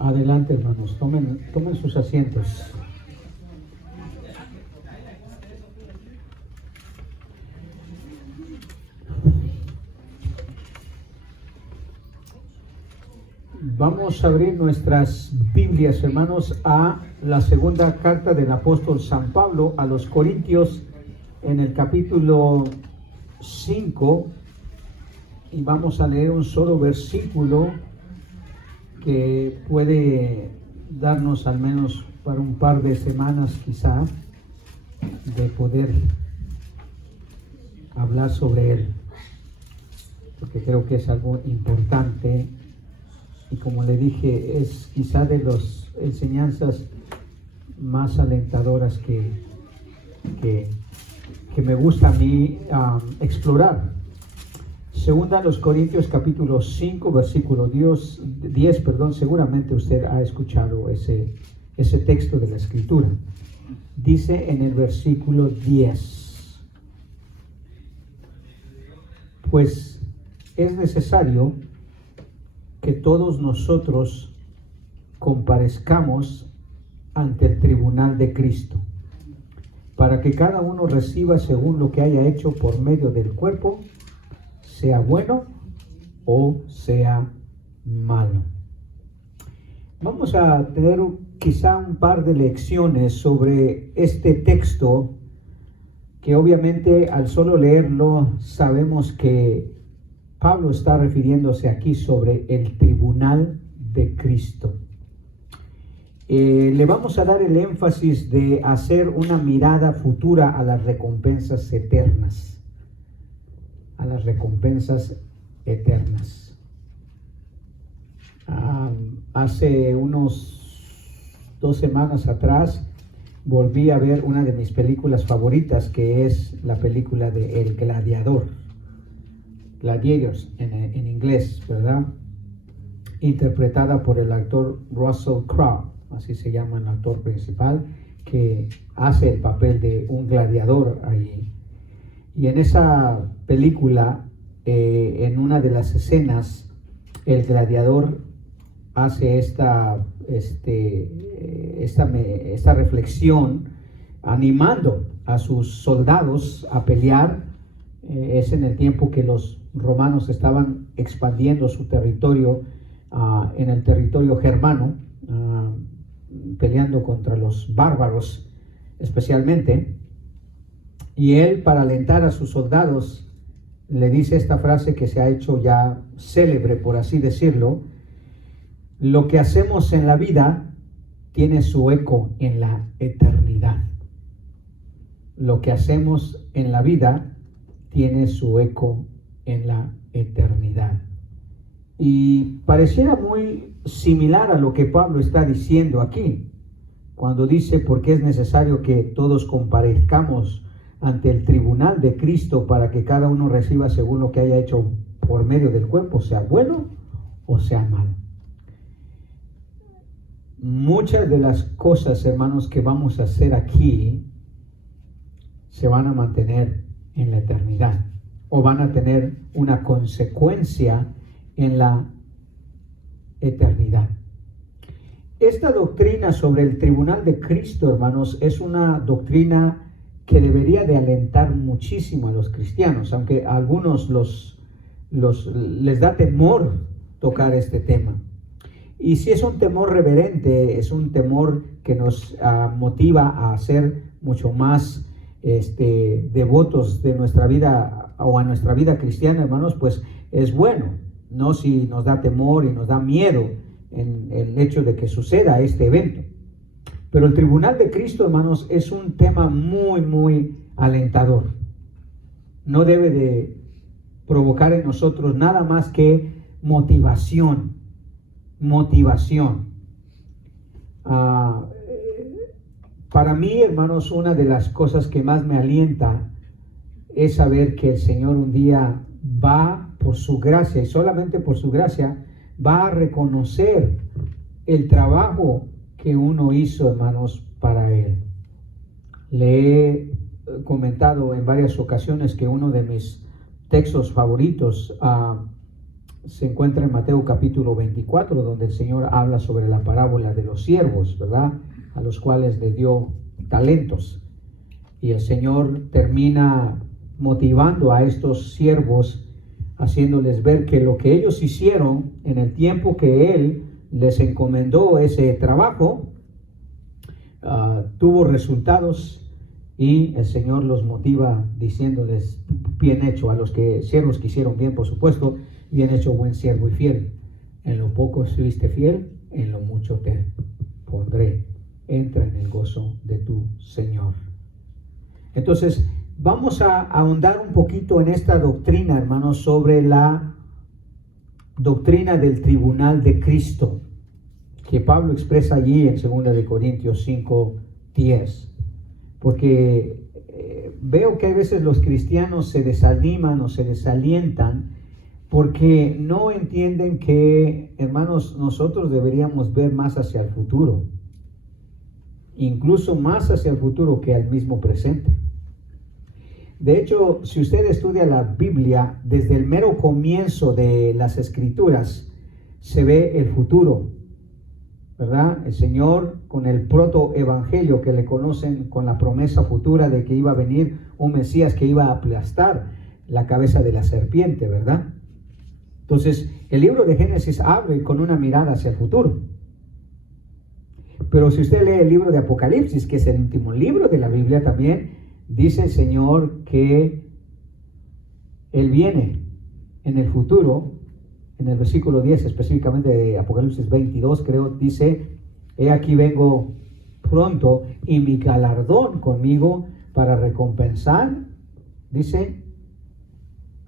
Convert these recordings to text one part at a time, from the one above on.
Adelante, hermanos, tomen sus asientos. Vamos a abrir nuestras Biblias, hermanos, a la segunda carta del apóstol San Pablo a los Corintios, en el capítulo 5, y vamos a leer un solo versículo que puede darnos al menos para un par de semanas quizá de poder hablar sobre él, porque creo que es algo importante y, como le dije, es quizá de las enseñanzas más alentadoras que me gusta a mí explorar. Segunda a los Corintios capítulo 5 versículo 10, seguramente usted ha escuchado ese texto de la Escritura. Dice en el versículo 10: pues es necesario que todos nosotros comparezcamos ante el tribunal de Cristo, para que cada uno reciba según lo que haya hecho por medio del cuerpo, sea bueno o sea malo. Vamos a tener quizá un par de lecciones sobre este texto, que obviamente al solo leerlo sabemos que Pablo está refiriéndose aquí sobre el tribunal de Cristo. Le vamos a dar el énfasis de hacer una mirada futura a las recompensas eternas. A las recompensas eternas. Hace unos 2 semanas atrás volví a ver una de mis películas favoritas, que es la película de El Gladiador. Gladiators en inglés, ¿verdad? Interpretada por el actor Russell Crowe, así se llama el actor principal, que hace el papel de un gladiador allí. Y en esa película, en una de las escenas, el gladiador hace esta reflexión, animando a sus soldados a pelear. Es en el tiempo que los romanos estaban expandiendo su territorio en el territorio germano, peleando contra los bárbaros especialmente. Y él, para alentar a sus soldados, le dice esta frase que se ha hecho ya célebre, por así decirlo: lo que hacemos en la vida tiene su eco en la eternidad. Lo que hacemos en la vida tiene su eco en la eternidad. Y pareciera muy similar a lo que Pablo está diciendo aquí, cuando dice: porque es necesario que todos comparezcamos ante el tribunal de Cristo, para que cada uno reciba según lo que haya hecho por medio del cuerpo, sea bueno o sea malo. Muchas de las cosas, hermanos, que vamos a hacer aquí se van a mantener en la eternidad, o van a tener una consecuencia en la eternidad. Esta doctrina sobre el tribunal de Cristo, hermanos, es una doctrina que debería de alentar muchísimo a los cristianos, aunque a algunos les da temor tocar este tema. Y si es un temor reverente, es un temor que nos motiva a ser mucho más devotos de nuestra vida, o a nuestra vida cristiana, hermanos, pues es bueno. No si nos da temor y nos da miedo en el hecho de que suceda este evento. Pero el tribunal de Cristo, hermanos, es un tema muy, muy alentador. No debe de provocar en nosotros nada más que motivación. Para mí, hermanos, una de las cosas que más me alienta es saber que el Señor un día va, por su gracia, y solamente por su gracia, va a reconocer el trabajo que uno hizo, hermanos, para Él. Le he comentado en varias ocasiones que uno de mis textos favoritos se encuentra en Mateo capítulo 24, donde el Señor habla sobre la parábola de los siervos, ¿verdad? A los cuales le dio talentos. Y el Señor termina motivando a estos siervos, haciéndoles ver que lo que ellos hicieron en el tiempo que Él les encomendó ese trabajo, tuvo resultados, y el Señor los motiva diciéndoles: bien hecho, a los siervos que hicieron bien, por supuesto, bien hecho, buen siervo y fiel. En lo poco fuiste fiel, en lo mucho te pondré. Entra en el gozo de tu Señor. Entonces, vamos a ahondar un poquito en esta doctrina, hermanos, sobre la doctrina del tribunal de Cristo, que Pablo expresa allí en 2 de Corintios 5:10. Porque veo que a veces los cristianos se desaniman o se desalientan porque no entienden que, hermanos, nosotros deberíamos ver más hacia el futuro, incluso más hacia el futuro que al mismo presente. De hecho, si usted estudia la Biblia, desde el mero comienzo de las Escrituras se ve el futuro, ¿verdad? El Señor, con el protoevangelio que le conocen, con la promesa futura de que iba a venir un Mesías que iba a aplastar la cabeza de la serpiente, ¿verdad? Entonces, el libro de Génesis abre con una mirada hacia el futuro. Pero si usted lee el libro de Apocalipsis, que es el último libro de la Biblia también, dice el Señor que Él viene en el futuro. En el versículo 10 específicamente de Apocalipsis 22, creo, dice: he aquí vengo pronto y mi galardón conmigo para recompensar, dice,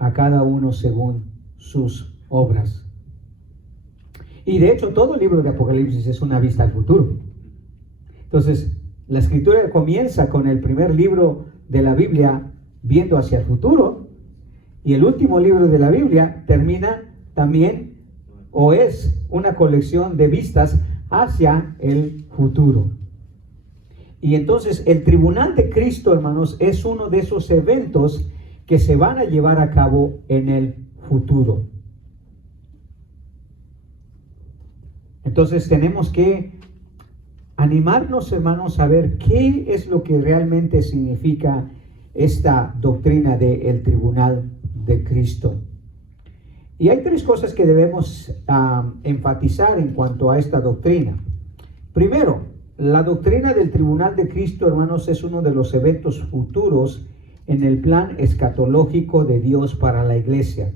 a cada uno según sus obras. Y de hecho todo el libro de Apocalipsis es una vista al futuro. Entonces, la escritura comienza con el primer libro de la Biblia viendo hacia el futuro, y el último libro de la Biblia termina también, o es una colección de vistas hacia el futuro. Y entonces el tribunal de Cristo, hermanos, es uno de esos eventos que se van a llevar a cabo en el futuro. Entonces tenemos que animarnos, hermanos, a ver qué es lo que realmente significa esta doctrina del tribunal de Cristo. Y hay tres cosas que debemos enfatizar en cuanto a esta doctrina. Primero, la doctrina del tribunal de Cristo, hermanos, es uno de los eventos futuros en el plan escatológico de Dios para la iglesia.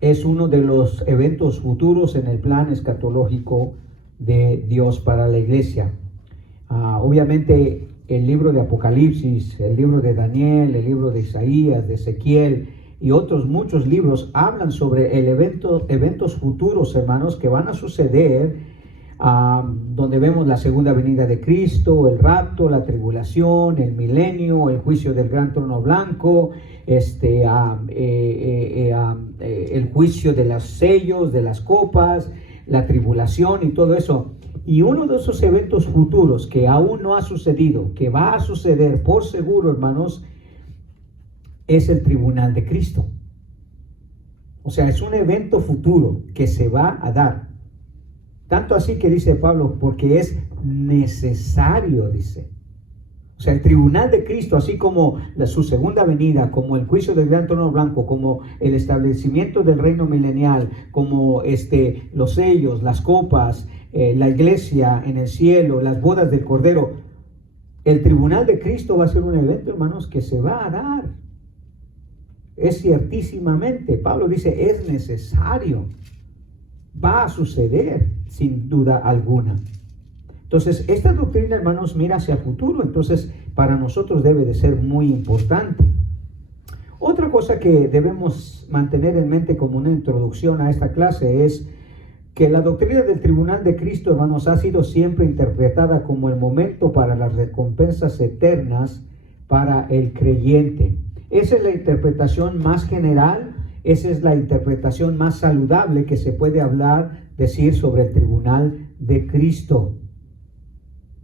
Es uno de los eventos futuros en el plan escatológico de Dios para la iglesia. Obviamente, el libro de Apocalipsis, el libro de Daniel, el libro de Isaías, de Ezequiel y otros muchos libros hablan sobre eventos futuros, hermanos, que van a suceder, donde vemos la segunda venida de Cristo, el rapto, la tribulación, el milenio, el juicio del gran trono blanco, el juicio de los sellos, de las copas, la tribulación y todo eso. Y uno de esos eventos futuros que aún no ha sucedido, que va a suceder por seguro, hermanos, es el tribunal de Cristo. O sea, es un evento futuro que se va a dar. Tanto así que dice Pablo, porque es necesario, dice. O sea, el tribunal de Cristo, así como su segunda venida, como el juicio del gran trono blanco, como el establecimiento del reino milenial, como los sellos, las copas, la iglesia en el cielo, las bodas del Cordero. El tribunal de Cristo va a ser un evento, hermanos, que se va a dar. Es ciertísimamente, Pablo dice, es necesario. Va a suceder, sin duda alguna. Entonces, esta doctrina, hermanos, mira hacia el futuro. Entonces, para nosotros debe de ser muy importante. Otra cosa que debemos mantener en mente como una introducción a esta clase es que la doctrina del tribunal de Cristo, hermanos, ha sido siempre interpretada como el momento para las recompensas eternas para el creyente. Esa es la interpretación más general, esa es la interpretación más saludable que se puede decir sobre el tribunal de Cristo,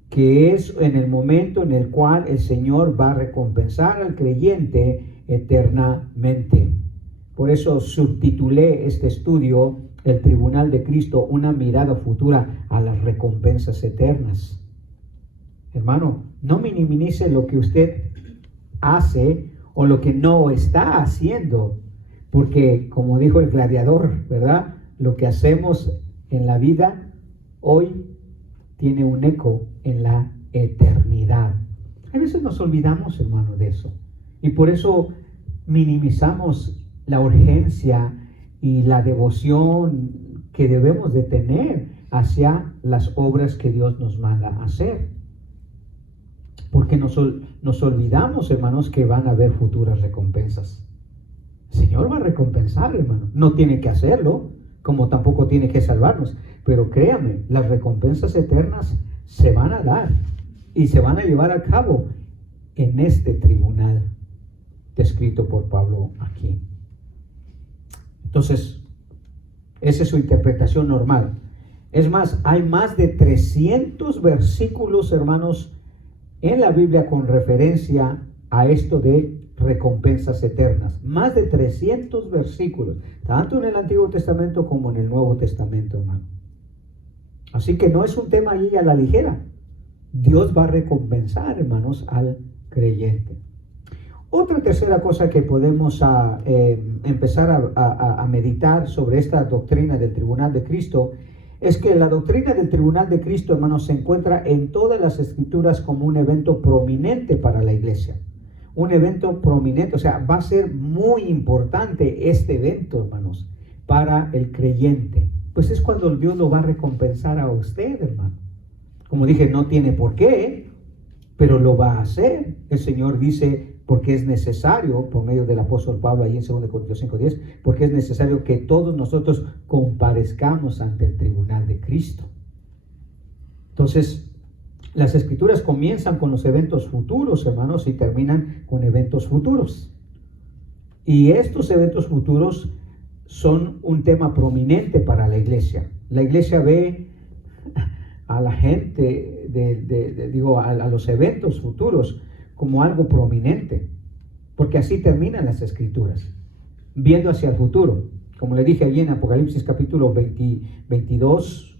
que es en el momento en el cual el Señor va a recompensar al creyente eternamente. Por eso subtitulé este estudio, El Tribunal de Cristo, una mirada futura a las recompensas eternas. Hermano, no minimice lo que usted hace o lo que no está haciendo, porque como dijo el gladiador, ¿verdad? Lo que hacemos en la vida hoy tiene un eco en la eternidad. A veces nos olvidamos, hermano, de eso, y por eso minimizamos la urgencia y la devoción que debemos de tener hacia las obras que Dios nos manda a hacer. Porque nos olvidamos, hermanos, que van a haber futuras recompensas. El Señor va a recompensar, hermano. No tiene que hacerlo, como tampoco tiene que salvarnos. Pero créame, las recompensas eternas se van a dar y se van a llevar a cabo en este tribunal descrito por Pablo aquí. Entonces, esa es su interpretación normal. Es más, hay más de 300 versículos, hermanos, en la Biblia con referencia a esto de recompensas eternas. Más de 300 versículos, tanto en el Antiguo Testamento como en el Nuevo Testamento, hermano. Así que no es un tema allí a la ligera. Dios va a recompensar, hermanos, al creyente. Otra tercera cosa que podemos empezar a meditar sobre esta doctrina del tribunal de Cristo es que la doctrina del tribunal de Cristo, hermanos, se encuentra en todas las escrituras como un evento prominente para la iglesia. Un evento prominente, o sea, va a ser muy importante este evento, hermanos, para el creyente. Pues es cuando Dios lo va a recompensar a usted, hermano. Como dije, no tiene por qué, pero lo va a hacer. El Señor dice, porque es necesario, por medio del apóstol Pablo, ahí en 2 Corintios 5:10, porque es necesario que todos nosotros comparezcamos ante el tribunal de Cristo. Entonces, las escrituras comienzan con los eventos futuros, hermanos, y terminan con eventos futuros. Y estos eventos futuros son un tema prominente para la iglesia. La iglesia ve a la gente, a los eventos futuros como algo prominente, porque así terminan las escrituras, viendo hacia el futuro. Como le dije allí en Apocalipsis capítulo 22,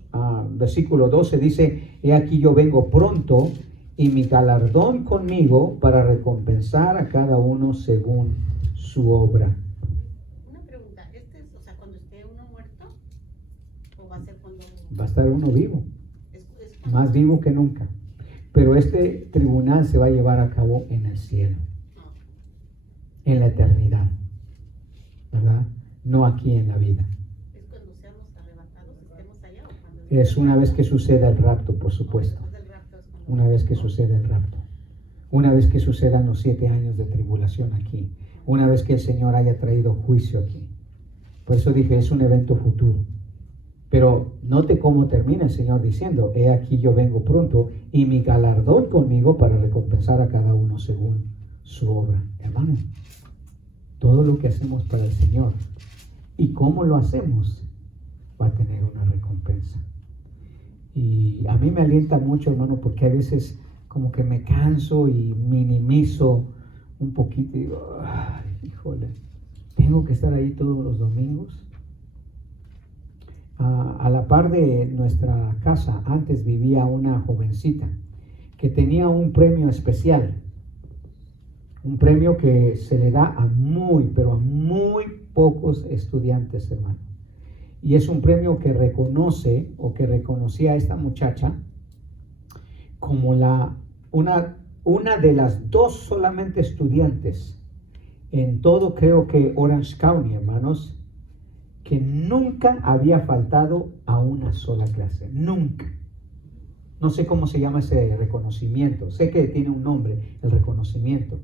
versículo 12, dice: he aquí yo vengo pronto, y mi galardón conmigo para recompensar a cada uno según su obra. Una pregunta, o sea, cuando esté uno muerto, o va a ser cuando... Va a estar uno vivo, es más vivo que nunca. Pero este tribunal se va a llevar a cabo en el cielo, en la eternidad, ¿verdad? No aquí en la vida. ¿Es cuando seamos arrebatados, estemos allá? ¿O cuando Es una vez que suceda el rapto, por supuesto. después del rapto es cuando... Una vez que suceda el rapto. Una vez que sucedan los 7 años de tribulación aquí. Una vez que el Señor haya traído juicio aquí. Por eso dije, es un evento futuro. Pero note cómo termina el Señor diciendo: he aquí yo vengo pronto, y mi galardón conmigo para recompensar a cada uno según su obra. Hermano, todo lo que hacemos para el Señor y cómo lo hacemos va a tener una recompensa. Y a mí me alienta mucho, hermano, porque a veces como que me canso y minimizo un poquito y digo: ay, híjole, tengo que estar ahí todos los domingos. A la par de nuestra casa antes vivía una jovencita que tenía un premio especial, un premio que se le da a pero a muy pocos estudiantes, hermano. Y es un premio que reconoce, o que reconocía a esta muchacha como una de las 2 solamente estudiantes en todo, creo que Orange County, hermanos, que nunca había faltado a una sola clase, nunca. No sé cómo se llama ese reconocimiento, sé que tiene un nombre, el reconocimiento.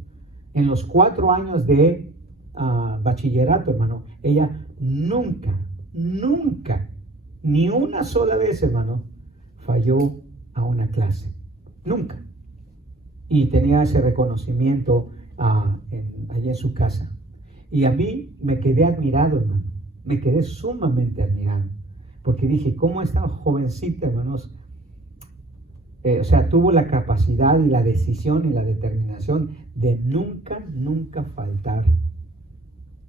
En los 4 años de bachillerato, hermano, ella nunca, ni una sola vez, hermano, falló a una clase, nunca. Y tenía ese reconocimiento allá en su casa. Y a mí me quedé admirado, hermano. Me quedé sumamente admirado, porque dije, ¿cómo esta jovencita, hermanos, tuvo la capacidad y la decisión y la determinación de nunca faltar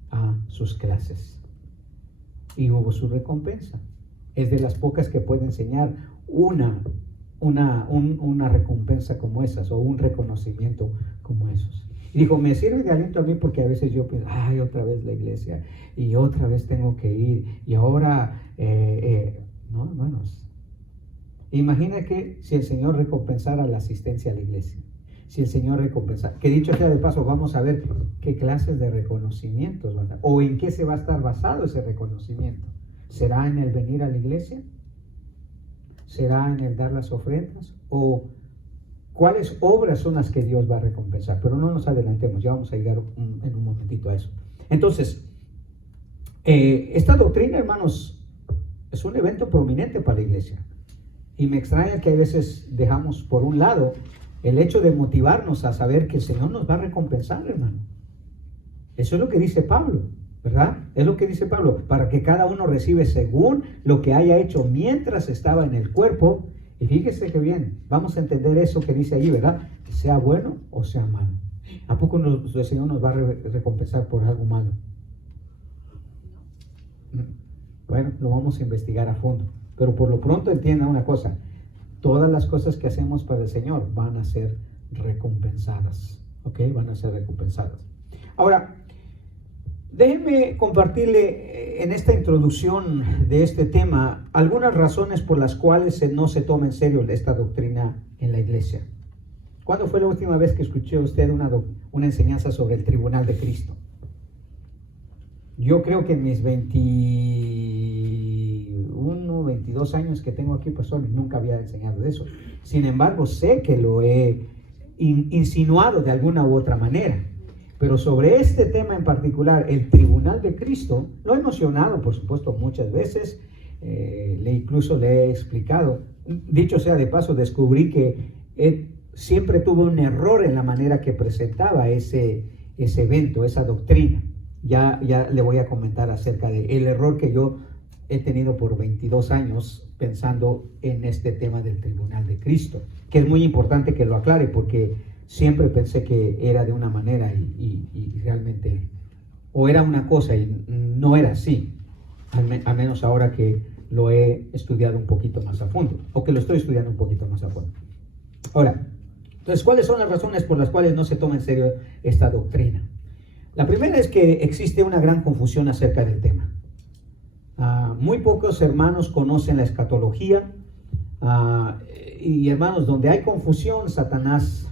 a sus clases. Y hubo su recompensa. Es de las pocas que puede enseñar una recompensa como esas, o un reconocimiento como esos. Y dijo, me sirve de aliento a mí porque a veces yo pienso, ay, otra vez la iglesia, y otra vez tengo que ir, y ahora, no, hermanos. Imagina que si el Señor recompensara la asistencia a la iglesia, si el Señor recompensara, que dicho sea de paso, vamos a ver qué clases de reconocimientos van a dar, o en qué se va a estar basado ese reconocimiento. ¿Será en el venir a la iglesia? ¿Será en el dar las ofrendas? ¿O cuáles obras son las que Dios va a recompensar? Pero no nos adelantemos, ya vamos a llegar en un momentito a eso. Entonces, esta doctrina, hermanos, es un evento prominente para la iglesia. Y me extraña que a veces dejamos por un lado el hecho de motivarnos a saber que el Señor nos va a recompensar, hermano. Eso es lo que dice Pablo, ¿verdad? Es lo que dice Pablo, para que cada uno recibe según lo que haya hecho mientras estaba en el cuerpo. Y fíjese que bien, vamos a entender eso que dice ahí, ¿verdad? Sea bueno o sea malo. ¿A poco el Señor nos va a recompensar por algo malo? Bueno, lo vamos a investigar a fondo. Pero por lo pronto entienda una cosa, todas las cosas que hacemos para el Señor van a ser recompensadas, ¿ok? Van a ser recompensadas. Ahora, déjenme compartirle en esta introducción de este tema algunas razones por las cuales no se toma en serio esta doctrina en la iglesia. ¿Cuándo fue la última vez que escuchó usted una enseñanza sobre el tribunal de Cristo? Yo creo que en mis 22 años que tengo aquí, pues nunca había enseñado de eso. Sin embargo, sé que lo he insinuado de alguna u otra manera. Pero sobre este tema en particular, el tribunal de Cristo, lo he mencionado, por supuesto, muchas veces. Incluso le he explicado. Dicho sea de paso, descubrí que siempre tuvo un error en la manera que presentaba ese evento, esa doctrina. Ya le voy a comentar acerca del error que yo he tenido por 22 años pensando en este tema del tribunal de Cristo, que es muy importante que lo aclare porque siempre pensé que era de una manera y realmente o era una cosa y no era así, al menos ahora que lo he estudiado un poquito más a fondo, o que lo estoy estudiando un poquito más a fondo. Ahora, entonces, ¿cuáles son las razones por las cuales no se toma en serio esta doctrina? La primera es que existe una gran confusión acerca del tema. Muy pocos hermanos conocen la escatología y hermanos, donde hay confusión, Satanás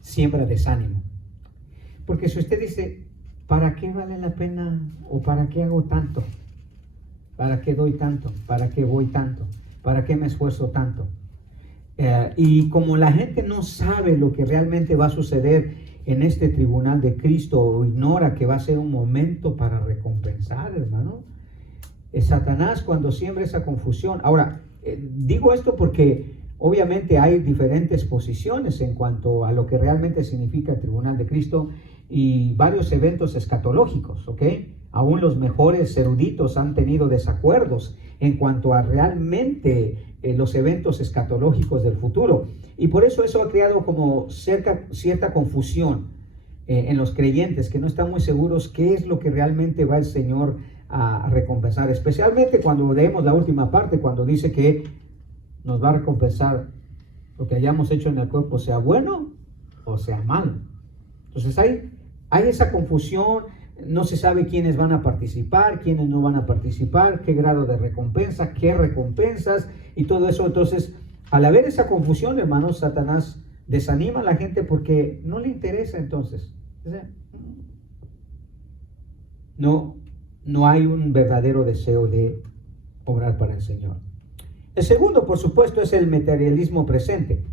siembra desánimo. Porque si usted dice, ¿para qué vale la pena? ¿O para qué hago tanto? ¿Para qué doy tanto? ¿Para qué voy tanto? ¿Para qué me esfuerzo tanto? Y como la gente no sabe lo que realmente va a suceder en este tribunal de Cristo, o ignora que va a ser un momento para recompensar, hermano, Satanás cuando siembra esa confusión. Ahora, digo esto porque obviamente hay diferentes posiciones en cuanto a lo que realmente significa el tribunal de Cristo y varios eventos escatológicos, ¿ok? Aún los mejores eruditos han tenido desacuerdos en cuanto a realmente los eventos escatológicos del futuro. Y por eso ha creado como cierta confusión en los creyentes que no están muy seguros qué es lo que realmente va el Señor a recompensar, especialmente cuando leemos la última parte, cuando dice que nos va a recompensar lo que hayamos hecho en el cuerpo, sea bueno o sea malo. Entonces hay esa confusión, no se sabe quiénes van a participar, quiénes no van a participar, qué grado de recompensa, qué recompensas y todo eso. Entonces, al haber esa confusión, hermanos, Satanás desanima a la gente porque no le interesa entonces. No hay un verdadero deseo de obrar para el Señor. El segundo, por supuesto, es el materialismo presente.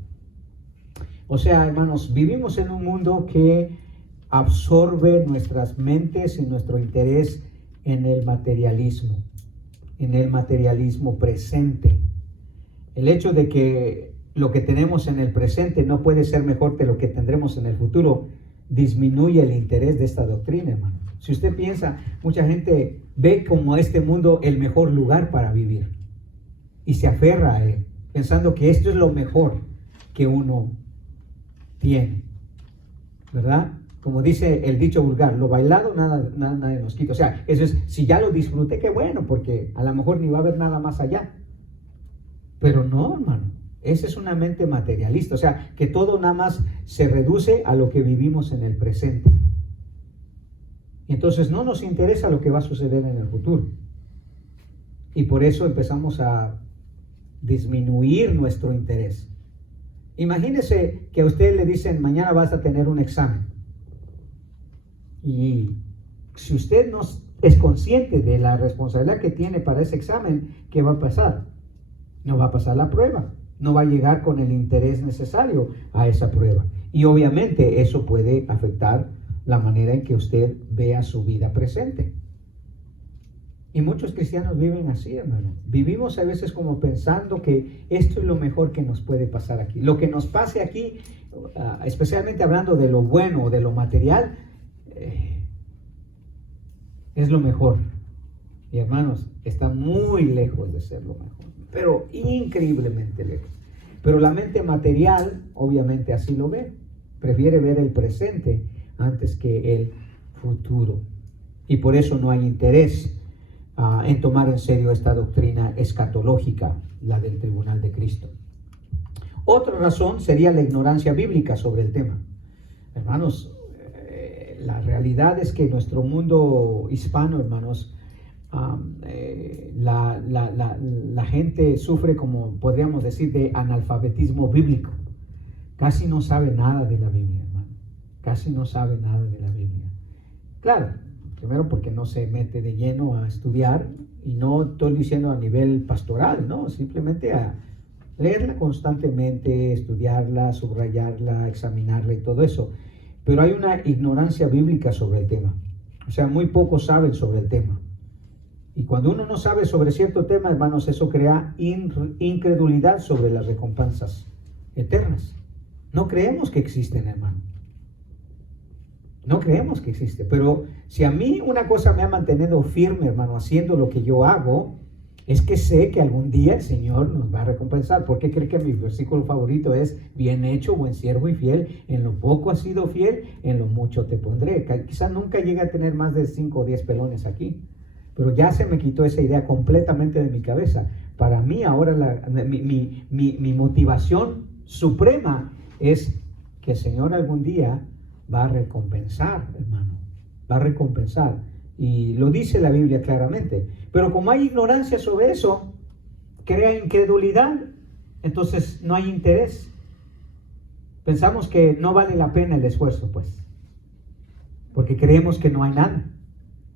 O sea, hermanos, vivimos en un mundo que absorbe nuestras mentes y nuestro interés en el materialismo presente. El hecho de que lo que tenemos en el presente no puede ser mejor que lo que tendremos en el futuro disminuye el interés de esta doctrina, hermano. Si usted piensa, mucha gente ve como este mundo el mejor lugar para vivir y se aferra a él, pensando que esto es lo mejor que uno tiene, ¿verdad? como dice el dicho vulgar, lo bailado nadie nos quita. O sea, eso es, si ya lo disfruté, qué bueno, porque a lo mejor ni va a haber nada más allá. Pero no, hermano, esa es una mente materialista. O sea, que todo nada más se reduce a lo que vivimos en el presente. Y entonces no nos interesa lo que va a suceder en el futuro. Y por eso empezamos a disminuir nuestro interés. Imagínese que a usted le dicen, mañana vas a tener un examen. Y si usted no es consciente de la responsabilidad que tiene para ese examen, ¿qué va a pasar? No va a pasar la prueba. No va a llegar con el interés necesario a esa prueba. Y obviamente eso puede afectar la manera en que usted vea su vida presente. Y muchos cristianos viven así, hermano. Vivimos a veces como pensando que esto es lo mejor que nos puede pasar aquí. Lo que nos pase aquí, especialmente hablando de lo bueno o de lo material, es lo mejor. Y hermanos, está muy lejos de ser lo mejor, pero increíblemente lejos. Pero la mente material, obviamente, así lo ve. Prefiere ver el presente antes que el futuro. Y por eso no hay interés en tomar en serio esta doctrina escatológica, la del tribunal de Cristo. Otra razón sería la ignorancia bíblica sobre el tema. Hermanos, la realidad es que nuestro mundo hispano, hermanos, la gente sufre, como podríamos decir, de analfabetismo bíblico. Casi no sabe nada de la Biblia, hermano. Casi no sabe nada de la Biblia. Claro, primero porque no se mete de lleno a estudiar, y no estoy diciendo a nivel pastoral, no, simplemente a leerla constantemente, estudiarla, subrayarla, examinarla y todo eso. Pero hay una ignorancia bíblica sobre el tema. O sea, muy pocos saben sobre el tema. Y cuando uno no sabe sobre cierto tema, hermanos, eso crea incredulidad sobre las recompensas eternas. No creemos que existen, hermano. No creemos que existe. Pero si a mí una cosa me ha mantenido firme, hermano, haciendo lo que yo hago, es que sé que algún día el Señor nos va a recompensar. ¿Por qué cree que mi versículo favorito es: bien hecho, buen siervo y fiel? En lo poco has sido fiel, en lo mucho te pondré. Quizás nunca llegue a tener más de 5 o 10 pelones aquí, pero ya se me quitó esa idea completamente de mi cabeza. Para mí ahora mi motivación suprema es que el Señor algún día va a recompensar, hermano. Va a recompensar. Y lo dice la Biblia claramente. Pero como hay ignorancia sobre eso, crea incredulidad. Entonces no hay interés. Pensamos que no vale la pena el esfuerzo, pues. Porque creemos que no hay nada.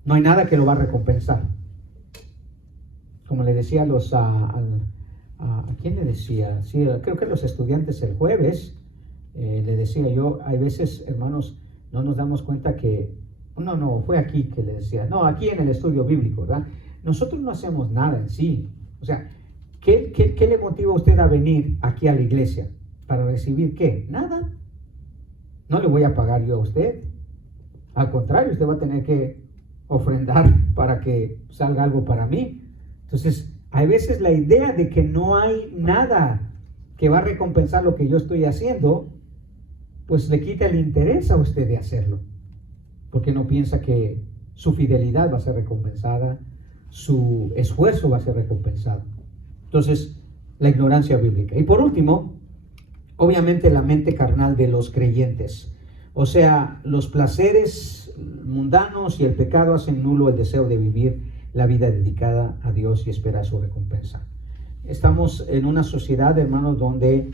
No hay nada que lo va a recompensar. Como le decía ¿a quién le decía? Sí, creo que a los estudiantes el jueves, le decía yo, hay veces, hermanos, no nos damos cuenta que, no, fue aquí que le decía, no, aquí en el estudio bíblico, ¿verdad? Nosotros no hacemos nada en sí. O sea, ¿qué le motiva a usted a venir aquí a la iglesia? ¿Para recibir qué? Nada. No le voy a pagar yo a usted. Al contrario, usted va a tener que ofrendar para que salga algo para mí. Entonces, hay veces la idea de que no hay nada que va a recompensar lo que yo estoy haciendo, pues le quita el interés a usted de hacerlo, porque no piensa que su fidelidad va a ser recompensada, su esfuerzo va a ser recompensado. Entonces, la ignorancia bíblica. Y por último, obviamente la mente carnal de los creyentes. O sea, los placeres mundanos y el pecado hacen nulo el deseo de vivir la vida dedicada a Dios y esperar su recompensa. Estamos en una sociedad, hermanos, donde,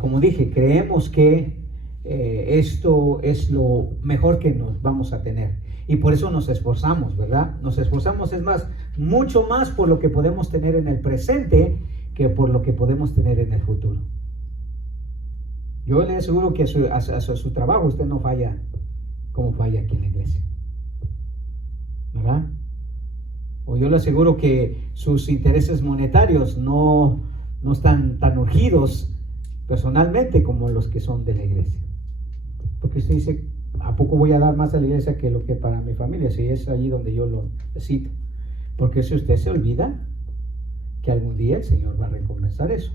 como dije, creemos que esto es lo mejor que nos vamos a tener. Y por eso nos esforzamos, ¿verdad? Nos esforzamos, es más, mucho más por lo que podemos tener en el presente que por lo que podemos tener en el futuro. Yo le aseguro que a su trabajo usted no falla como falla aquí en la iglesia, ¿verdad? O yo le aseguro que sus intereses monetarios no están tan urgidos personalmente como los que son de la iglesia. Porque usted dice, ¿a poco voy a dar más a la iglesia que lo que para mi familia? Si es allí donde yo lo necesito. Porque si usted se olvida que algún día el Señor va a recompensar eso.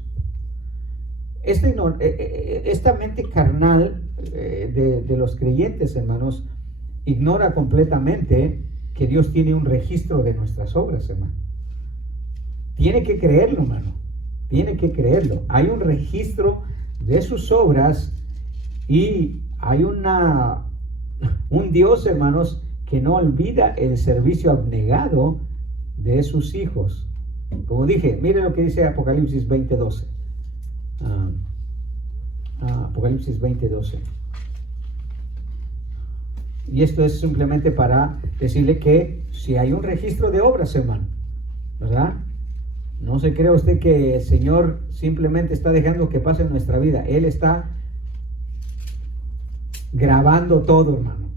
esta mente carnal de los creyentes, hermanos, ignora completamente que Dios tiene un registro de nuestras obras, hermano. Tiene que creerlo, hermano. Tiene que creerlo. Hay un registro de sus obras y hay un Dios, hermanos, que no olvida el servicio abnegado de sus hijos. Como dije, miren lo que dice Apocalipsis 20:12. Apocalipsis 20:12. Y esto es simplemente para decirle que si hay un registro de obras, hermano, ¿verdad? No se crea usted que el Señor simplemente está dejando que pase en nuestra vida. Él está grabando todo, hermano.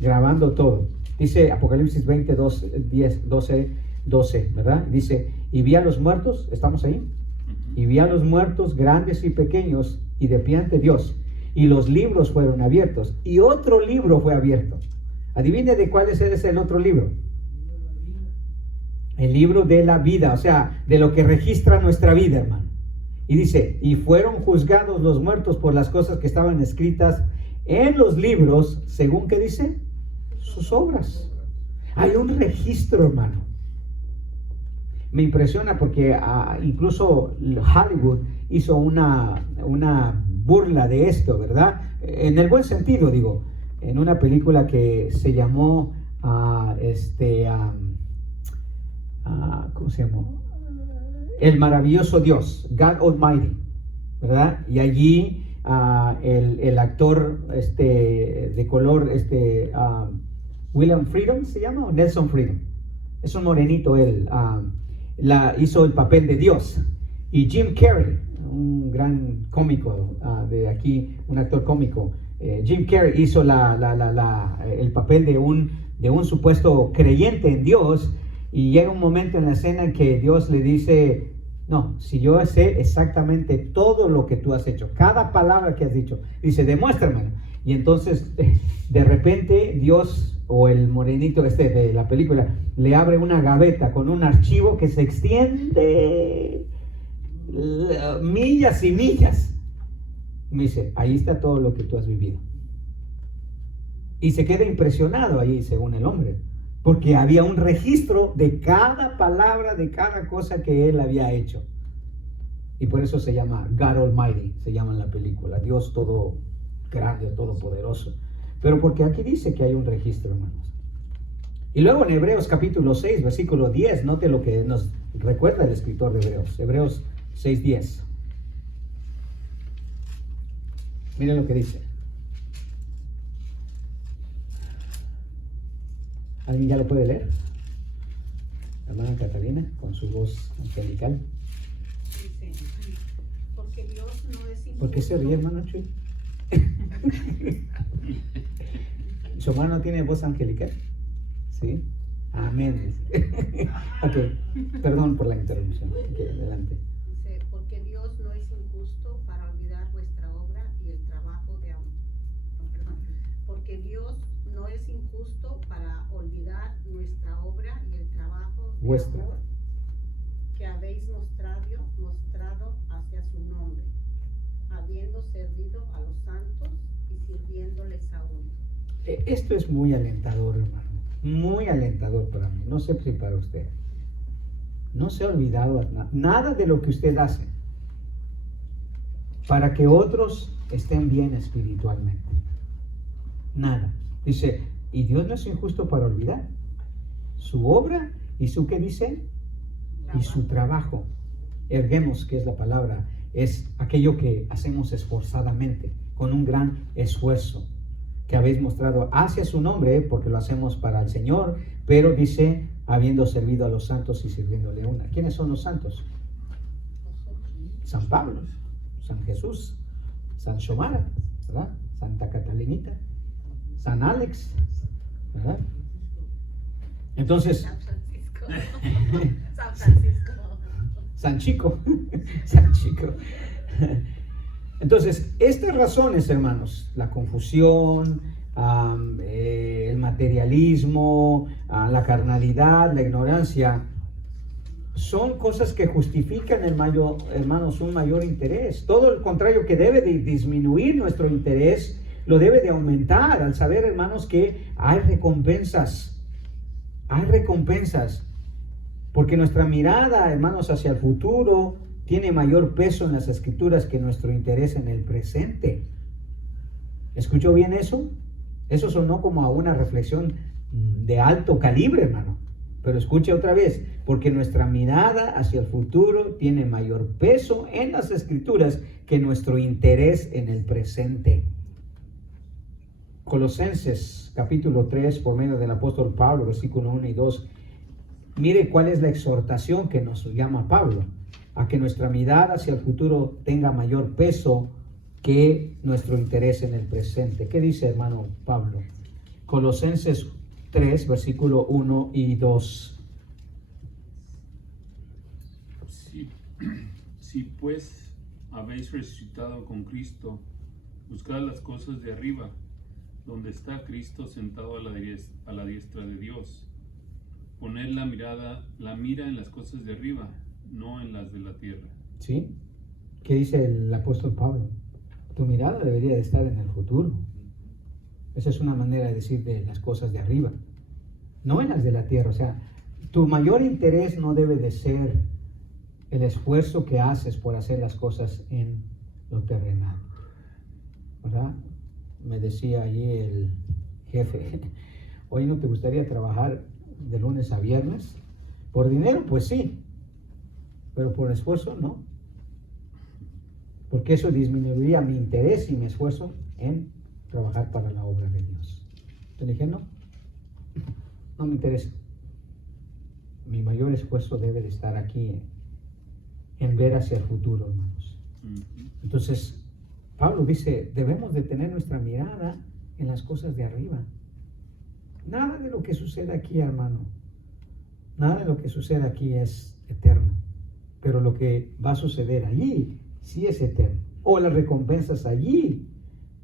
Grabando todo. Dice Apocalipsis 20:12, ¿verdad? Dice, y vi a los muertos, ¿estamos ahí? Y vi a los muertos grandes y pequeños y de pie ante Dios. Y los libros fueron abiertos. Y otro libro fue abierto. Adivine de cuál es el otro libro. El libro de la vida, o sea, de lo que registra nuestra vida, hermano. Y dice, y fueron juzgados los muertos por las cosas que estaban escritas en los libros, según que dice, sus obras. Hay un registro, hermano. Me impresiona porque incluso Hollywood hizo una burla de esto, ¿verdad? En el buen sentido, digo, en una película que se llamó ¿cómo se llamó? El maravilloso Dios, God Almighty, ¿verdad? Y allí el actor de color, William Freedom se llama, o Nelson Freedom, es un morenito él, hizo el papel de Dios. Y Jim Carrey, un gran cómico de aquí, un actor cómico, Jim Carrey hizo el papel de un supuesto creyente en Dios. Y llega un momento en la escena en que Dios le dice, no, si yo sé exactamente todo lo que tú has hecho, cada palabra que has dicho, dice, demuéstramelo. Y entonces, de repente, Dios, o el morenito de la película, le abre una gaveta con un archivo que se extiende millas y millas. Y me dice, ahí está todo lo que tú has vivido. Y se queda impresionado ahí, según el hombre, porque había un registro de cada palabra, de cada cosa que él había hecho. Y por eso se llama God Almighty, se llama en la película, Dios todo grande, todopoderoso. Pero porque aquí dice que hay un registro, hermanos. Y luego en Hebreos capítulo 6, versículo 10, note lo que nos recuerda el escritor de Hebreos 6:10. Miren lo que dice. ¿Alguien ya lo puede leer? La hermana Catalina, con su voz angelical. Dice, porque Dios no es injusto. ¿Por qué se ríe, hermano Chuy? ¿Su hermano no tiene voz angelical? ¿Sí? Amén. Ok, perdón por la interrupción. Okay, adelante. Dice, porque Dios no es injusto para olvidar vuestra obra y el trabajo de amor. No, perdón. Porque Dios no es injusto para olvidar nuestra obra y el trabajo de Vuestra. amor que habéis mostrado hacia su nombre, habiendo servido a los santos y sirviéndoles aún. Esto es muy alentador, hermano. Muy alentador para mí. No sé si para usted. No se ha olvidado nada de lo que usted hace para que otros estén bien espiritualmente. Nada. Dice, y Dios no es injusto para olvidar su obra y su, ¿qué dice? Y su trabajo. Erguemos, que es la palabra, es aquello que hacemos esforzadamente, con un gran esfuerzo, que habéis mostrado hacia su nombre, porque lo hacemos para el Señor, pero dice, habiendo servido a los santos y sirviéndole a una. ¿Quiénes son los santos? San Pablo, San Jesús, San Xomara, ¿verdad? Santa Catalinita, San Alex, ¿verdad? Entonces, San Francisco. San Francisco. San Chico, San Chico. Entonces, estas razones, hermanos, la confusión, el materialismo, la carnalidad, la ignorancia, son cosas que justifican, hermanos, un mayor interés. Todo el contrario, que debe de disminuir nuestro interés, lo debe de aumentar al saber, hermanos, que hay recompensas. Hay recompensas. Porque nuestra mirada, hermanos, hacia el futuro tiene mayor peso en las Escrituras que nuestro interés en el presente. ¿Escuchó bien eso? Eso sonó como a una reflexión de alto calibre, hermano. Pero escuche otra vez, porque nuestra mirada hacia el futuro tiene mayor peso en las Escrituras que nuestro interés en el presente. Colosenses capítulo 3, por medio del apóstol Pablo, versículo 1 y 2. Mire cuál es la exhortación que nos llama Pablo, a que nuestra mirada hacia el futuro tenga mayor peso que nuestro interés en el presente. ¿Qué dice, hermano Pablo? Colosenses 3, versículo 1 y 2. Si pues habéis resucitado con Cristo, buscad las cosas de arriba, donde está Cristo sentado a la diestra de Dios. Poned la mira en las cosas de arriba, no en las de la tierra. ¿Sí? ¿Qué dice el apóstol Pablo? Tu mirada debería de estar en el futuro. Esa es una manera de decir de las cosas de arriba, no en las de la tierra. O sea, tu mayor interés no debe de ser el esfuerzo que haces por hacer las cosas en lo terrenal, ¿verdad? Me decía allí el jefe, oye, ¿no te gustaría trabajar de lunes a viernes? Por dinero, pues sí, pero por esfuerzo, no. Porque eso disminuiría mi interés y mi esfuerzo en trabajar para la obra de Dios. Te dije, no me interesa. Mi mayor esfuerzo debe de estar aquí en ver hacia el futuro, hermanos. Entonces, Pablo dice, debemos de tener nuestra mirada en las cosas de arriba. Nada de lo que sucede aquí, hermano, nada de lo que sucede aquí es eterno. Pero lo que va a suceder allí sí es eterno. O las recompensas allí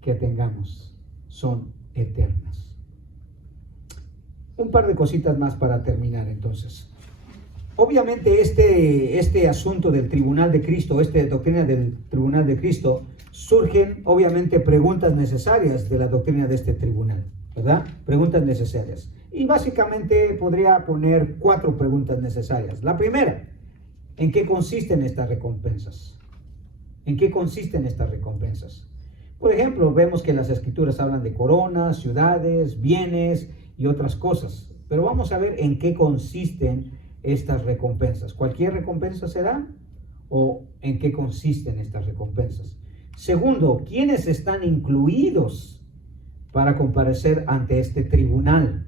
que tengamos son eternas. Un par de cositas más para terminar entonces. Obviamente este asunto del tribunal de Cristo, esta doctrina del tribunal de Cristo, surgen obviamente preguntas necesarias de la doctrina de este tribunal, ¿verdad? Preguntas necesarias. Y básicamente podría poner 4 preguntas necesarias. La primera, ¿en qué consisten estas recompensas? ¿En qué consisten estas recompensas? Por ejemplo, vemos que las Escrituras hablan de coronas, ciudades, bienes y otras cosas. Pero vamos a ver en qué consisten estas recompensas. ¿Cualquier recompensa será? ¿O en qué consisten estas recompensas? Segundo, ¿quiénes están incluidos para comparecer ante este tribunal?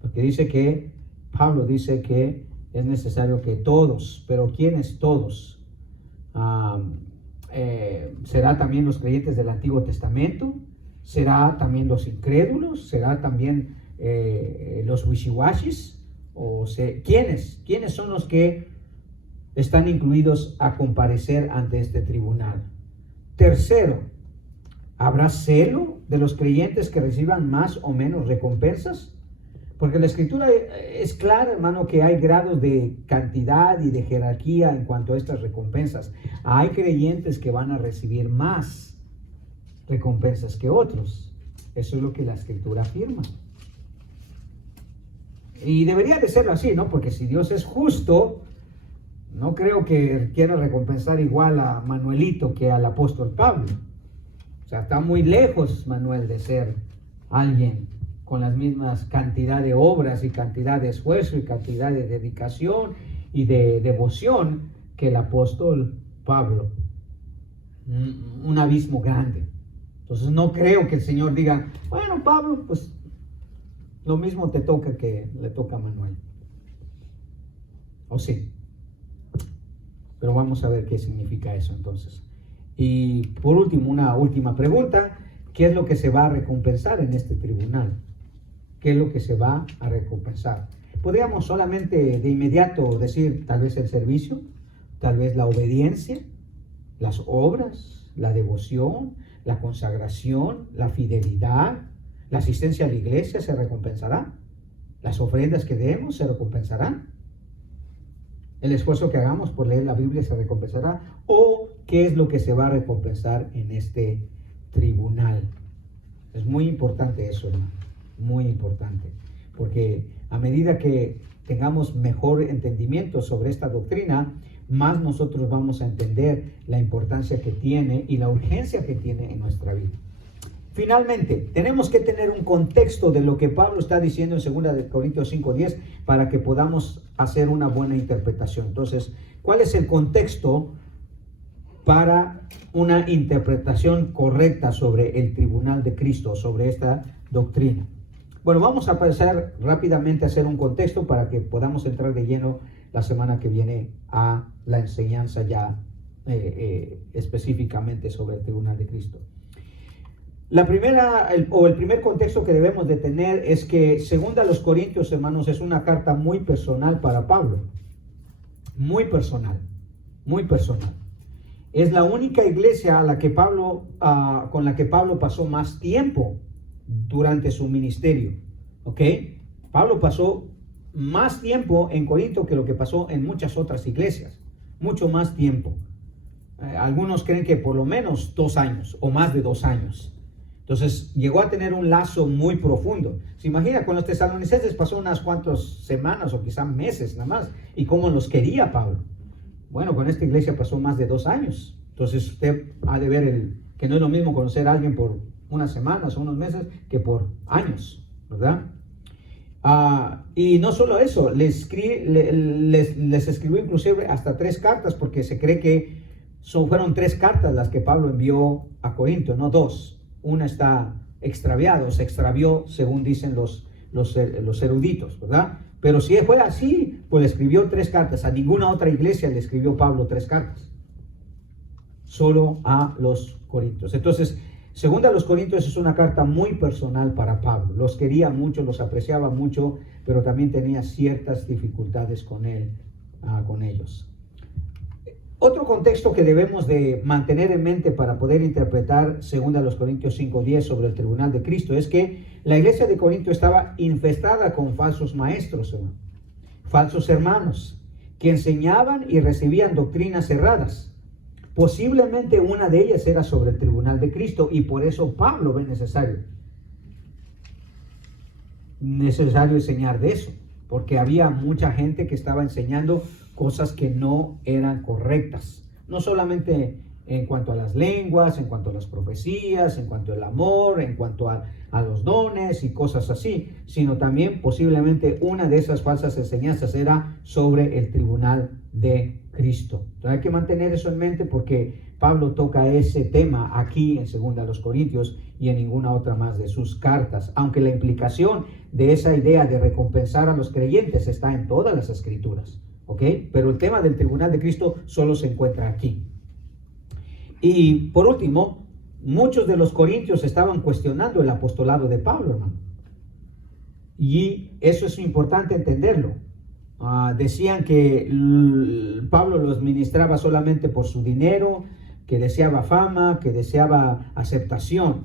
Porque Pablo dice que es necesario que todos, pero ¿quiénes todos? ¿Será también los creyentes del Antiguo Testamento? ¿Será también los incrédulos? ¿Será también los wishiwashis? ¿Quiénes son los que están incluidos a comparecer ante este tribunal? Tercero, ¿habrá celo de los creyentes que reciban más o menos recompensas? Porque la Escritura es clara, hermano, que hay grados de cantidad y de jerarquía en cuanto a estas recompensas. Hay creyentes que van a recibir más recompensas que otros. Eso es lo que la Escritura afirma. Y debería de ser así, ¿no? Porque si Dios es justo, no creo que quiera recompensar igual a Manuelito que al apóstol Pablo. O sea, está muy lejos Manuel de ser alguien con las mismas cantidad de obras y cantidad de esfuerzo y cantidad de dedicación y de devoción que el apóstol Pablo. Un abismo grande. Entonces no creo que el Señor diga, bueno, Pablo, pues lo mismo te toca que le toca a Manuel. ¿O sí? Pero vamos a ver qué significa eso entonces. Y por último, una última pregunta. ¿Qué es lo que se va a recompensar en este tribunal? ¿Qué es lo que se va a recompensar? Podríamos solamente de inmediato decir tal vez el servicio, tal vez la obediencia, las obras, la devoción, la consagración, la fidelidad, la asistencia a la iglesia se recompensará. Las ofrendas que demos se recompensarán. ¿El esfuerzo que hagamos por leer la Biblia se recompensará? ¿O qué es lo que se va a recompensar en este tribunal? Es muy importante eso, hermano, muy importante, porque a medida que tengamos mejor entendimiento sobre esta doctrina, más nosotros vamos a entender la importancia que tiene y la urgencia que tiene en nuestra vida. Finalmente, tenemos que tener un contexto de lo que Pablo está diciendo en 2 Corintios 5:10 para que podamos hacer una buena interpretación. Entonces, ¿cuál es el contexto para una interpretación correcta sobre el tribunal de Cristo, sobre esta doctrina? Bueno, vamos a pasar rápidamente a hacer un contexto para que podamos entrar de lleno la semana que viene a la enseñanza ya específicamente sobre el tribunal de Cristo. El primer contexto que debemos de tener es que 2 Corintios, hermanos, es una carta muy personal para Pablo. Muy personal, muy personal. Es la única iglesia con la que Pablo pasó más tiempo durante su ministerio. ¿Ok? Pablo pasó más tiempo en Corinto que lo que pasó en muchas otras iglesias. Mucho más tiempo. Algunos creen que por lo menos 2 años o más de 2 años. Entonces llegó a tener un lazo muy profundo. Se imagina, con los tesalonicenses pasó unas cuantas semanas o quizás meses nada más. ¿Y cómo los quería Pablo? Bueno, con esta iglesia pasó más de 2 años. Entonces usted ha de ver que no es lo mismo conocer a alguien por unas semanas o unos meses que por años, ¿verdad? Y no solo eso, les escribió inclusive hasta 3 cartas, porque se cree que fueron 3 cartas las que Pablo envió a Corinto, no 2. Una está extraviada, se extravió según dicen los eruditos, ¿verdad? Pero si fue así, pues le escribió 3 cartas. A ninguna otra iglesia le escribió Pablo 3 cartas. Solo a los corintios. Entonces, 2 Corintios es una carta muy personal para Pablo. Los quería mucho, los apreciaba mucho, pero también tenía ciertas dificultades con ellos. Otro contexto que debemos de mantener en mente para poder interpretar 2 Corintios 5:10 sobre el tribunal de Cristo es que la iglesia de Corinto estaba infestada con falsos maestros, falsos hermanos, que enseñaban y recibían doctrinas erradas. Posiblemente una de ellas era sobre el tribunal de Cristo, y por eso Pablo ve necesario enseñar de eso, porque había mucha gente que estaba enseñando cosas que no eran correctas, no solamente en cuanto a las lenguas, en cuanto a las profecías, en cuanto al amor, en cuanto a los dones y cosas así, sino también posiblemente una de esas falsas enseñanzas era sobre el tribunal de Cristo. Entonces hay que mantener eso en mente, porque Pablo toca ese tema aquí en 2 Corintios y en ninguna otra más de sus cartas, aunque la implicación de esa idea de recompensar a los creyentes está en todas las escrituras. ¿Ok? Pero el tema del tribunal de Cristo solo se encuentra aquí. Y por último, muchos de los corintios estaban cuestionando el apostolado de Pablo, hermano. Y eso es importante entenderlo. Decían que Pablo los ministraba solamente por su dinero, que deseaba fama, que deseaba aceptación.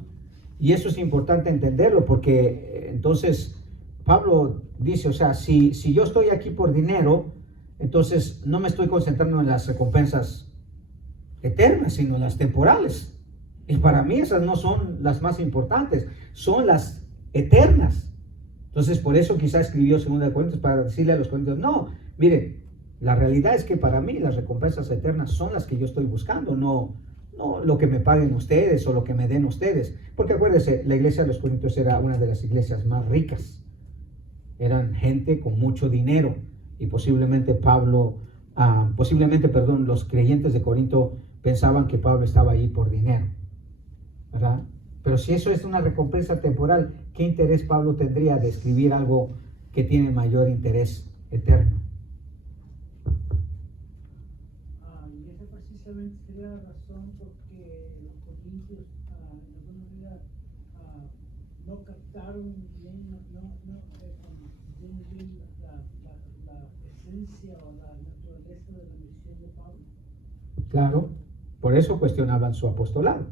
Y eso es importante entenderlo, porque entonces Pablo dice, o sea, si yo estoy aquí por dinero, entonces no me estoy concentrando en las recompensas eternas, sino en las temporales. Y para mí esas no son las más importantes, son las eternas. Entonces por eso quizá escribió 2 Corintios, para decirle a los corintios, no, miren, la realidad es que para mí las recompensas eternas son las que yo estoy buscando, no lo que me paguen ustedes o lo que me den ustedes. Porque acuérdense, la iglesia de los corintios era una de las iglesias más ricas. Eran gente con mucho dinero. Y posiblemente los creyentes de Corinto pensaban que Pablo estaba ahí por dinero, ¿verdad? Pero si eso es una recompensa temporal, ¿qué interés Pablo tendría de escribir algo que tiene mayor interés eterno? Y esa precisamente sería la razón porque los corintios en alguna manera no captaron bien, la esencia o la naturaleza de la misión de Pablo. Claro, por eso cuestionaban su apostolado,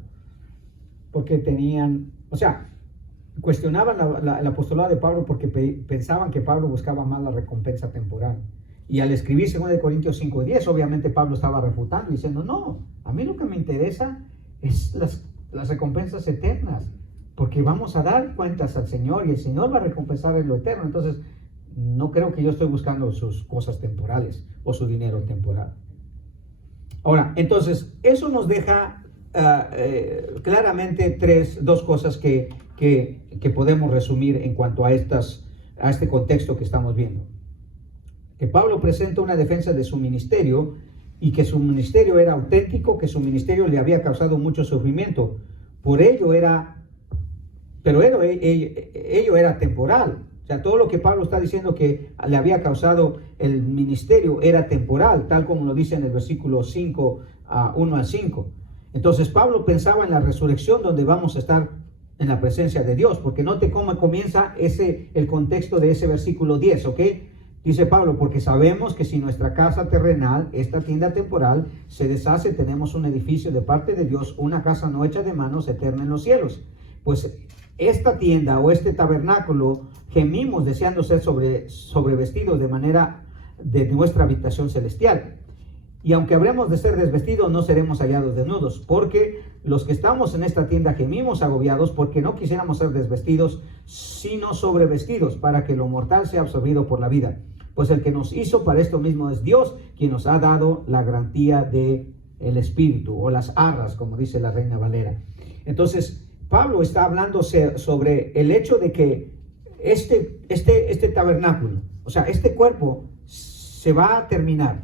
porque cuestionaban el apostolado de Pablo porque pensaban que Pablo buscaba más la recompensa temporal Y al escribir 2 Corintios 5:10, obviamente Pablo estaba refutando, diciendo, no, a mí lo que me interesa es las recompensas eternas, porque vamos a dar cuentas al Señor y el Señor va a recompensar en lo eterno. Entonces, no creo que yo estoy buscando sus cosas temporales o su dinero temporal. Ahora, entonces, eso nos deja claramente dos cosas que podemos resumir en cuanto a este contexto que estamos viendo. Que Pablo presenta una defensa de su ministerio y que su ministerio era auténtico, que su ministerio le había causado mucho sufrimiento. Ello era temporal. O sea, todo lo que Pablo está diciendo que le había causado el ministerio era temporal, tal como lo dice en el versículo 5, 1 al 5. Entonces Pablo pensaba en la resurrección, donde vamos a estar en la presencia de Dios, porque note cómo comienza el contexto de ese versículo 10, ¿ok? Dice Pablo, porque sabemos que si nuestra casa terrenal, esta tienda temporal, se deshace, tenemos un edificio de parte de Dios, una casa no hecha de manos, eterna en los cielos. Pues esta tienda o este tabernáculo, gemimos deseando ser sobrevestidos de manera de nuestra habitación celestial. Y aunque habremos de ser desvestidos, no seremos hallados desnudos, porque los que estamos en esta tienda gemimos agobiados, porque no quisiéramos ser desvestidos, sino sobrevestidos, para que lo mortal sea absorbido por la vida. Pues el que nos hizo para esto mismo es Dios, quien nos ha dado la garantía del Espíritu, o las arras, como dice la Reina Valera. Entonces, Pablo está hablando sobre el hecho de que este tabernáculo, o sea, este cuerpo se va a terminar,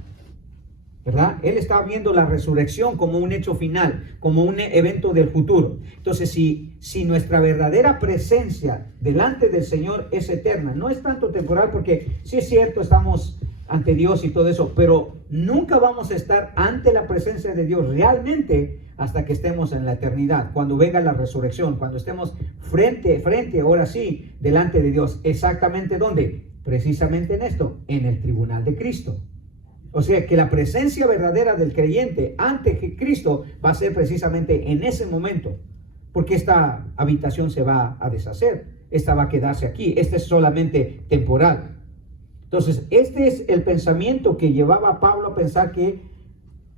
¿verdad? Él está viendo la resurrección como un hecho final, como un evento del futuro. Entonces, si nuestra verdadera presencia delante del Señor es eterna, no es tanto temporal, porque sí es cierto, estamos ante Dios y todo eso, pero nunca vamos a estar ante la presencia de Dios realmente hasta que estemos en la eternidad, cuando venga la resurrección, cuando estemos frente, ahora sí, delante de Dios. ¿Exactamente dónde? Precisamente en esto, en el tribunal de Cristo. O sea que la presencia verdadera del creyente ante Cristo va a ser precisamente en ese momento, porque esta habitación se va a deshacer, esta va a quedarse aquí, esta es solamente temporal. Entonces, este es el pensamiento que llevaba a Pablo a pensar que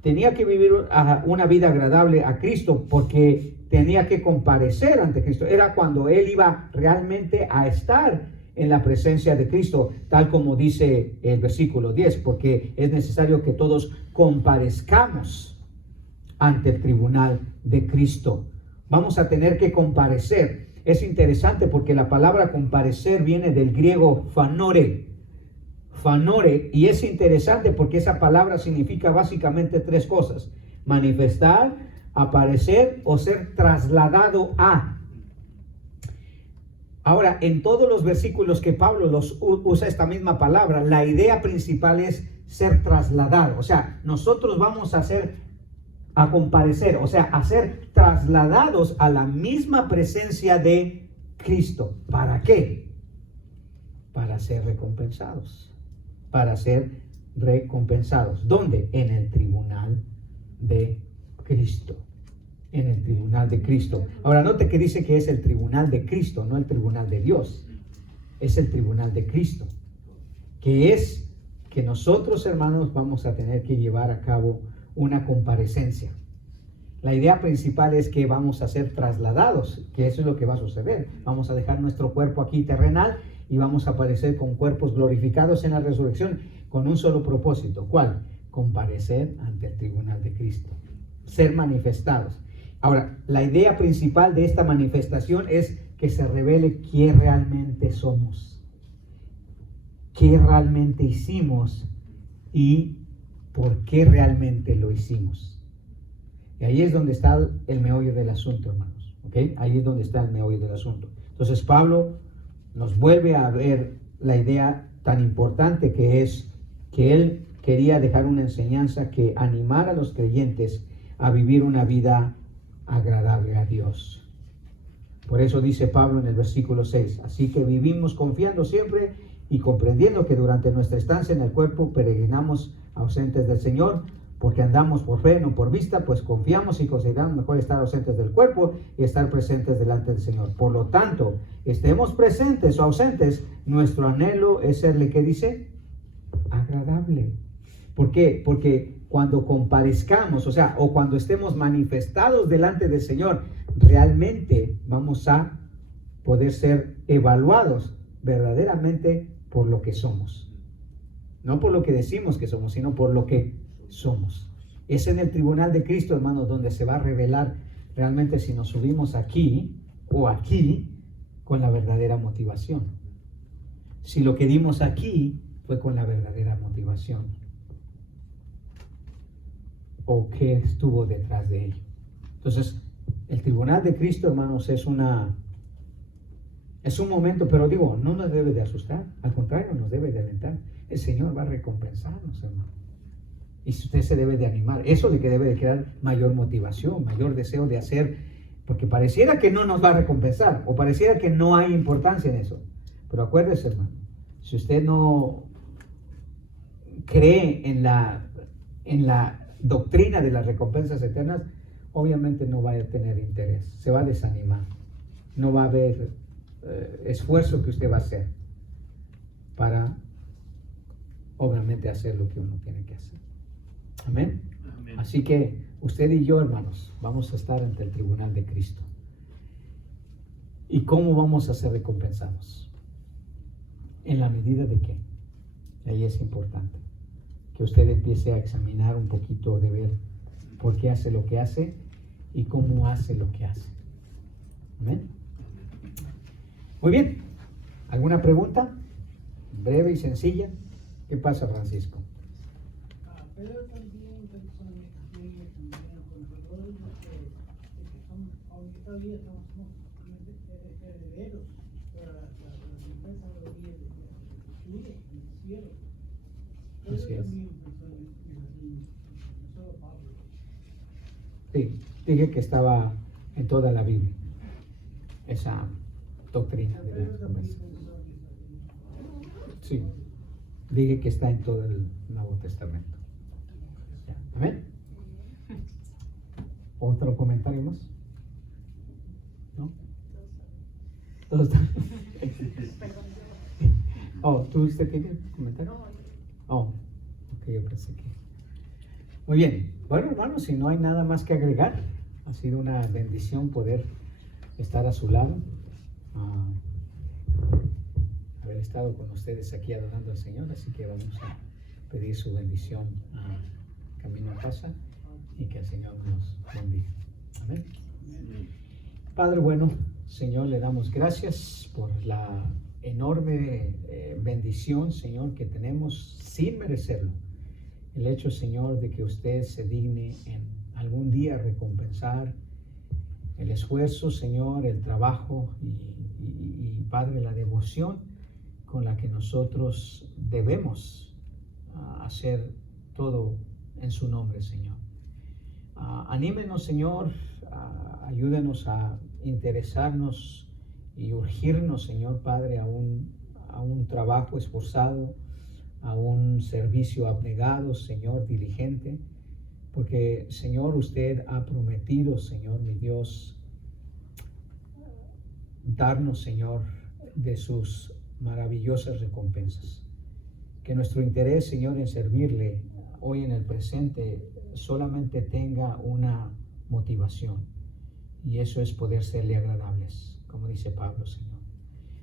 tenía que vivir una vida agradable a Cristo, porque tenía que comparecer ante Cristo. Era cuando él iba realmente a estar en la presencia de Cristo, tal como dice el versículo 10, porque es necesario que todos comparezcamos ante el tribunal de Cristo. Vamos a tener que comparecer. Es interesante porque la palabra comparecer viene del griego phanore, y es interesante porque esa palabra significa básicamente tres cosas: manifestar, aparecer o ser trasladado a. Ahora, en todos los versículos que Pablo usa esta misma palabra, la idea principal es ser trasladado. O sea, nosotros vamos a comparecer, o sea, a ser trasladados a la misma presencia de Cristo. ¿Para qué? Para ser recompensados. Para ser recompensados. ¿Dónde? En el tribunal de Cristo. En el tribunal de Cristo. Ahora, note que dice que es el tribunal de Cristo, no el tribunal de Dios. Es el tribunal de Cristo, que es que nosotros, hermanos, vamos a tener que llevar a cabo una comparecencia. La idea principal es que vamos a ser trasladados, que eso es lo que va a suceder. Vamos a dejar nuestro cuerpo aquí terrenal y vamos a aparecer con cuerpos glorificados en la resurrección, con un solo propósito. ¿Cuál? Comparecer ante el tribunal de Cristo. Ser manifestados. Ahora, la idea principal de esta manifestación es que se revele quién realmente somos, qué realmente hicimos y por qué realmente lo hicimos. Y ahí es donde está el meollo del asunto, hermanos. ¿Okay? Ahí es donde está el meollo del asunto. Entonces Pablo nos vuelve a ver la idea tan importante que es que él quería dejar una enseñanza que animara a los creyentes a vivir una vida agradable a Dios. Por eso dice Pablo en el versículo 6, así que vivimos confiando siempre y comprendiendo que durante nuestra estancia en el cuerpo peregrinamos ausentes del Señor, porque andamos por fe, no por vista, pues confiamos y consideramos mejor estar ausentes del cuerpo y estar presentes delante del Señor. Por lo tanto, estemos presentes o ausentes, nuestro anhelo es serle, ¿qué dice? Agradable. agradable. ¿Por qué? Porque cuando comparezcamos, o sea, o cuando estemos manifestados delante del Señor, realmente vamos a poder ser evaluados verdaderamente por lo que somos. No por lo que decimos que somos, sino por lo que somos. Es en el tribunal de Cristo, hermanos, donde se va a revelar realmente si nos subimos aquí o aquí con la verdadera motivación. Si lo que dimos aquí fue con la verdadera motivación. O qué estuvo detrás de ello. Entonces, el tribunal de Cristo, hermanos, es un momento, pero digo, no nos debe de asustar, al contrario, nos debe de alentar. El Señor va a recompensarnos, hermano. Y usted se debe de animar. Eso es lo que debe de crear mayor motivación, mayor deseo de hacer, porque pareciera que no nos va a recompensar, o pareciera que no hay importancia en eso. Pero acuérdese, hermano, si usted no cree en la doctrina de las recompensas eternas, obviamente no va a tener interés, se va a desanimar, no va a haber esfuerzo que usted va a hacer para obviamente hacer lo que uno tiene que hacer. Amén. Amén. Así que usted y yo, hermanos, vamos a estar ante el tribunal de Cristo. ¿Y cómo vamos a ser recompensados? En la medida de qué. Ahí es importante que usted empiece a examinar un poquito, de ver por qué hace lo que hace y cómo hace lo que hace. Amén. Muy bien. ¿Alguna pregunta? Breve y sencilla. ¿Qué pasa, Francisco? Pero también personas que también conocedores de que son, aunque todavía somos herederos para la empresa de origen de cielo. Así es. También personas no solo Pablo. Sí, dije que estaba en toda la Biblia esa doctrina de la recompensas. Sí, dije que está en todo el Nuevo Testamento. Amén. ¿Otro comentario más? ¿No? ¿Todos están? Oh, ¿tú usted tiene comentario? Oh, ok, yo pensé que... Muy bien. Bueno, hermanos, si no hay nada más que agregar, ha sido una bendición poder estar a su lado, haber estado con ustedes aquí adorando al Señor, así que vamos a pedir su bendición camino a casa y que el Señor nos bendiga. Amén. Padre bueno, Señor, le damos gracias por la enorme bendición, Señor, que tenemos sin merecerlo. El hecho, Señor, de que usted se digne en algún día recompensar el esfuerzo, Señor, el trabajo y Padre, la devoción con la que nosotros debemos hacer todo en su nombre, Señor. Anímenos, Señor, ayúdenos a interesarnos y urgirnos, Señor Padre, a un trabajo esforzado, a un servicio abnegado, Señor, diligente, porque, Señor, usted ha prometido, Señor, mi Dios, darnos, Señor, de sus maravillosas recompensas. Que nuestro interés, Señor, en servirle hoy en el presente solamente tenga una motivación, y eso es poder serle agradables, como dice Pablo, Señor.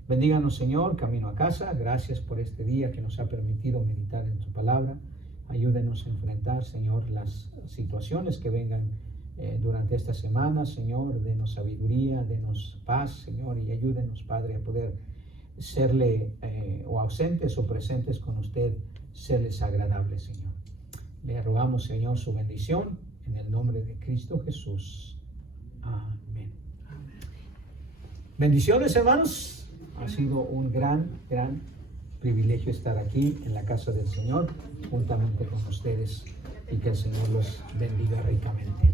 Bendíganos, Señor, camino a casa. Gracias por este día que nos ha permitido meditar en tu palabra. Ayúdenos a enfrentar, Señor, las situaciones que vengan durante esta semana, Señor. Denos sabiduría, denos paz, Señor, y ayúdenos, Padre, a poder serle o ausentes o presentes con usted, serles agradables, Señor. Le rogamos, Señor, su bendición en el nombre de Cristo Jesús. Amén. Bendiciones, hermanos. Ha sido un gran privilegio estar aquí en la casa del Señor, juntamente con ustedes, y que el Señor los bendiga ricamente.